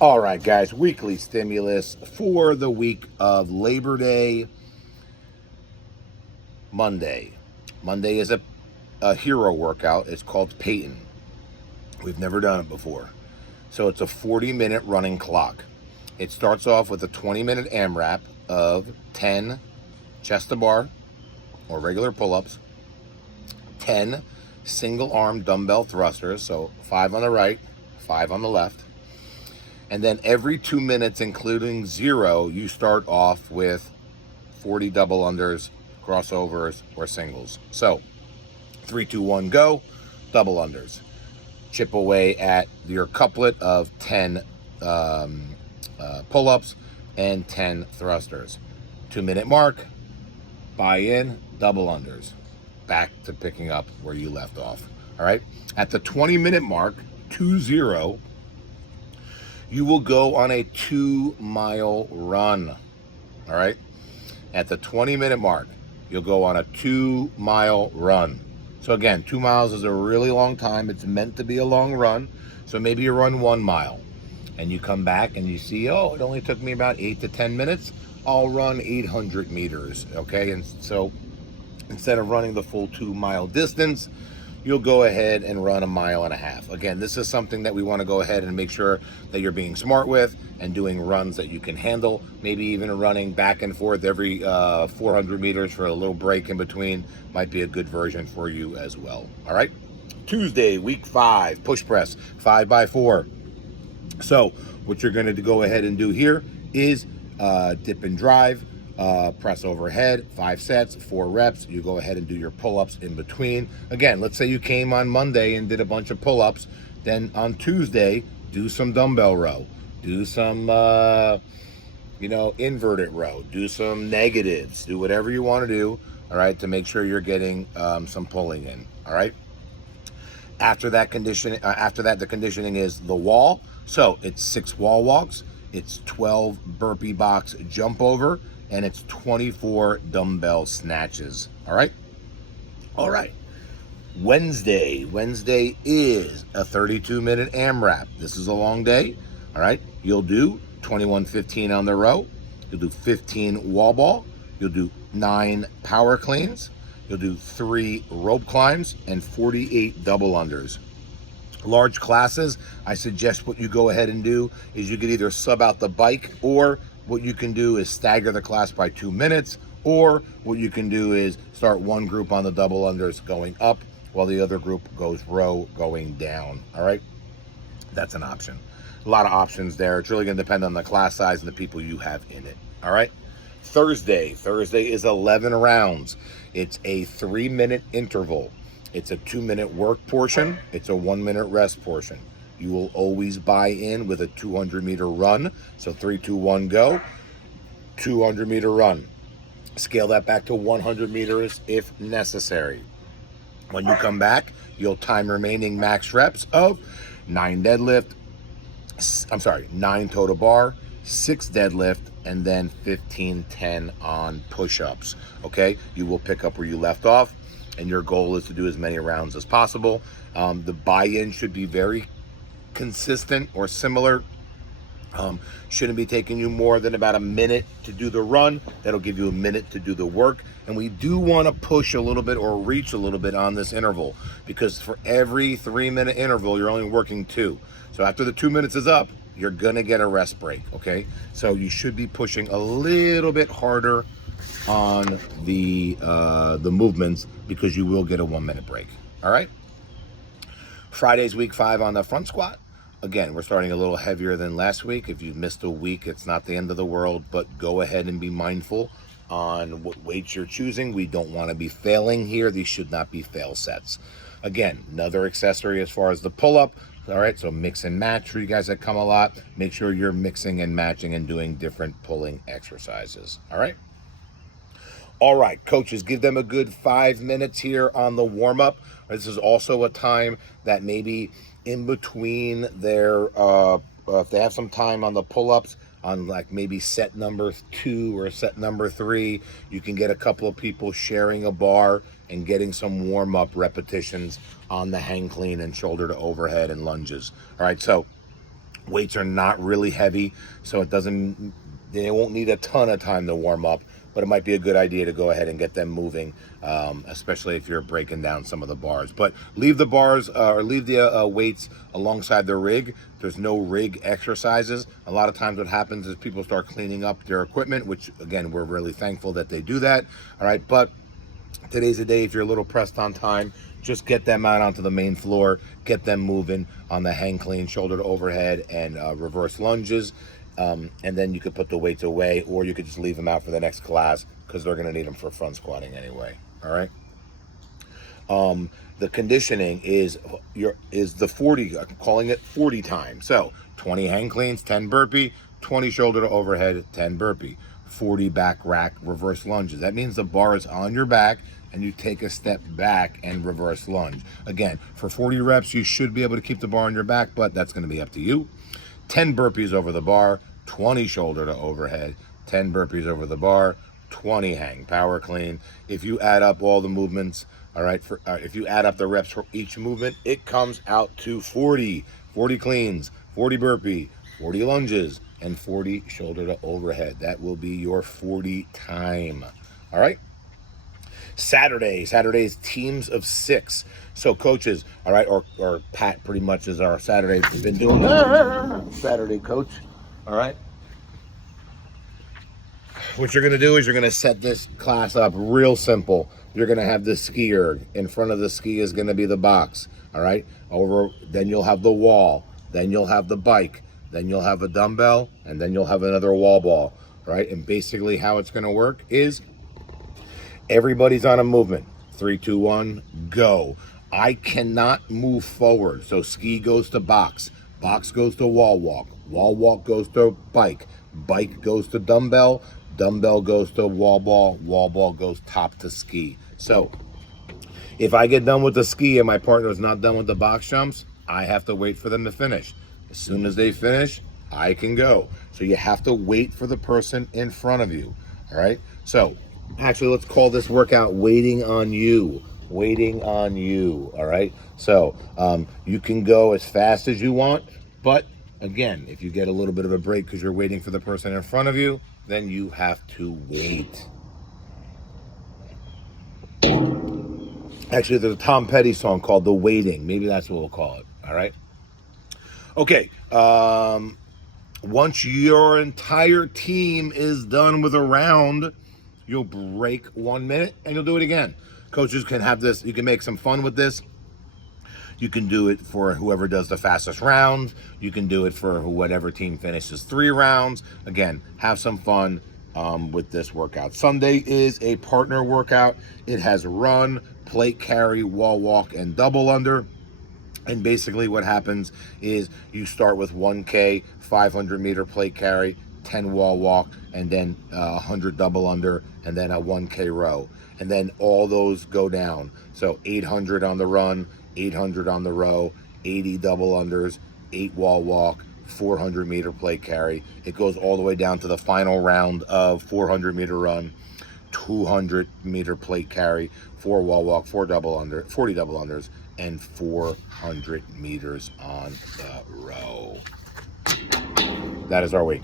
All right, guys, weekly stimulus for the week of Labor Day, Monday. Monday is a hero workout. It's called Peyton. We've never done it before. So it's a 40-minute running clock. It starts off with a 20-minute AMRAP of 10 chest to bar or regular pull-ups, 10 single arm dumbbell thrusters, so 5 on the right, 5 on the left. And then every 2 minutes, including 0, you start off with 40 double unders, crossovers, or singles. So 3, 2, 1, go, double unders. Chip away at your couplet of 10 pull-ups and 10 thrusters. 2-minute mark, buy in, double unders. Back to picking up where you left off. All right. At the 20-minute mark, 2-0, you will go on a 2-mile run. All right. At the 20-minute mark, you'll go on a 2-mile run. So again, 2 miles is a really long time. It's meant to be a long run. So maybe you run 1 mile and you come back and you see, oh, it only took me about 8 to 10 minutes. I'll run 800 meters. Okay. And so instead of running the full 2-mile distance, you'll go ahead and run 1.5 miles. Again, this is something that we want to go ahead and make sure that you're being smart with and doing runs that you can handle. Maybe even running back and forth every 400 meters for a little break in between might be a good version for you as well. All right. Tuesday, week 5, push press, 5x4. So what you're going to go ahead and do here is dip and drive. Press overhead, 5 sets, 4 reps. You go ahead and do your pull-ups in between. Again, let's say you came on Monday and did a bunch of pull-ups. Then on Tuesday, do some dumbbell row. Do some, inverted row. Do some negatives. Do whatever you want to do, all right, to make sure you're getting some pulling in, all right? After that, the conditioning is the wall. So it's 6 wall walks. It's 12 burpee box jump over. And it's 24 dumbbell snatches. All right. Wednesday is a 32-minute AMRAP. This is a long day. All right. You'll do 21-15 on the row. You'll do 15 wall ball. You'll do 9 power cleans. You'll do 3 rope climbs and 48 double unders. Large classes, I suggest what you go ahead and do is you could either sub out the bike, or what you can do is stagger the class by 2 minutes, or what you can do is start one group on the double unders going up while the other group goes row going down. All right. That's an option. A lot of options there. It's really going to depend on the class size and the people you have in it. All right. Thursday is 11 rounds. It's a 3-minute interval. It's a 2-minute work portion. It's a 1-minute rest portion. You will always buy in with a 200-meter run. So 3, 2, 1, go. 200-meter run. Scale that back to 100 meters if necessary. When you come back, you'll time remaining max reps of 9 total bar, 6 deadlift, and then 15-10 on push-ups. Okay? You will pick up where you left off, and your goal is to do as many rounds as possible. The buy-in should be very consistent or similar. Shouldn't be taking you more than about a minute to do the run. That'll give you a minute to do the work. And we do want to push a little bit or reach a little bit on this interval, because for every 3-minute interval, you're only working 2. So after the 2 minutes is up, you're going to get a rest break. Okay. So you should be pushing a little bit harder on the movements, because you will get a 1-minute break. All right. Friday's week 5 on the front squat. Again, we're starting a little heavier than last week. If you've missed a week, it's not the end of the world, but go ahead and be mindful on what weights you're choosing. We don't want to be failing here. These should not be fail sets. Again, another accessory as far as the pull-up. All right, so mix and match for you guys that come a lot. Make sure you're mixing and matching and doing different pulling exercises. All right. All right, coaches, give them a good 5 minutes here on the warm-up. This is also a time that maybe in between their, if they have some time on the pull-ups, on like maybe set number 2 or set number 3, you can get a couple of people sharing a bar and getting some warm-up repetitions on the hang clean and shoulder to overhead and lunges. All right, so Weights are not really heavy, so they won't need a ton of time to warm up, but it might be a good idea to go ahead and get them moving, especially if you're breaking down some of the bars. But leave the bars or leave the weights alongside the rig. There's no rig exercises. A lot of times what happens is people start cleaning up their equipment, which again, we're really thankful that they do that. All right, but today's the day. If you're a little pressed on time, just get them out onto the main floor, get them moving on the hang clean, shoulder to overhead, and reverse lunges. And then you could put the weights away, or you could just leave them out for the next class because they're going to need them for front squatting anyway. All right. The conditioning is the 40, I'm calling it 40 times. So 20 hang cleans, 10 burpee, 20 shoulder to overhead, 10 burpee, 40 back rack reverse lunges. That means the bar is on your back and you take a step back and reverse lunge. Again, for 40 reps, you should be able to keep the bar on your back, but that's going to be up to you. 10 burpees over the bar, 20 shoulder to overhead, 10 burpees over the bar, 20 hang, power clean. If you add up all the movements, all right, if you add up the reps for each movement, it comes out to 40 cleans, 40 burpee, 40 lunges, and 40 shoulder to overhead. That will be your 40 time. All right. Saturday's teams of 6. So coaches, all right, or Pat pretty much is our Saturday. We've been doing Saturday coach. All right. What you're going to do is you're going to set this class up real simple. You're going to have the ski erg. In front of the ski is going to be the box. All right. Then you'll have the wall. Then you'll have the bike. Then you'll have a dumbbell, and then you'll have another wall ball. Right. And basically how it's going to work is everybody's on a movement. 3, 2, 1, go. I cannot move forward. So ski goes to box. Box goes to wall walk. Wall walk goes to bike. Bike goes to dumbbell. Dumbbell goes to wall ball. Wall ball goes top to ski. So if I get done with the ski and my partner is not done with the box jumps, I have to wait for them to finish. As soon as they finish, I can go. So you have to wait for the person in front of you. All right. So actually, let's call this workout waiting on you. Waiting on you. All right. So you can go as fast as you want, but again, if you get a little bit of a break because you're waiting for the person in front of you, then you have to wait. Actually, there's a Tom Petty song called The Waiting. Maybe that's what we'll call it. All right. Okay. Once your entire team is done with a round, you'll break 1 minute and you'll do it again. Coaches can have this. You can make some fun with this. You can do it for whoever does the fastest round. You can do it for whatever team finishes 3 rounds. Again, have some fun with this workout. Sunday is a partner workout. It has run, plate carry, wall walk, and double under. And basically what happens is you start with 1K, 500 meter plate carry, 10 wall walk, and then 100 double under, and then a 1K row. And then all those go down. So 800 on the run, 800 on the row, 80 double unders, 8 wall walk, 400 meter plate carry. It goes all the way down to the final round of 400 meter run, 200 meter plate carry, 4 wall walk, 40 double unders, and 400 meters on the row. That is our week.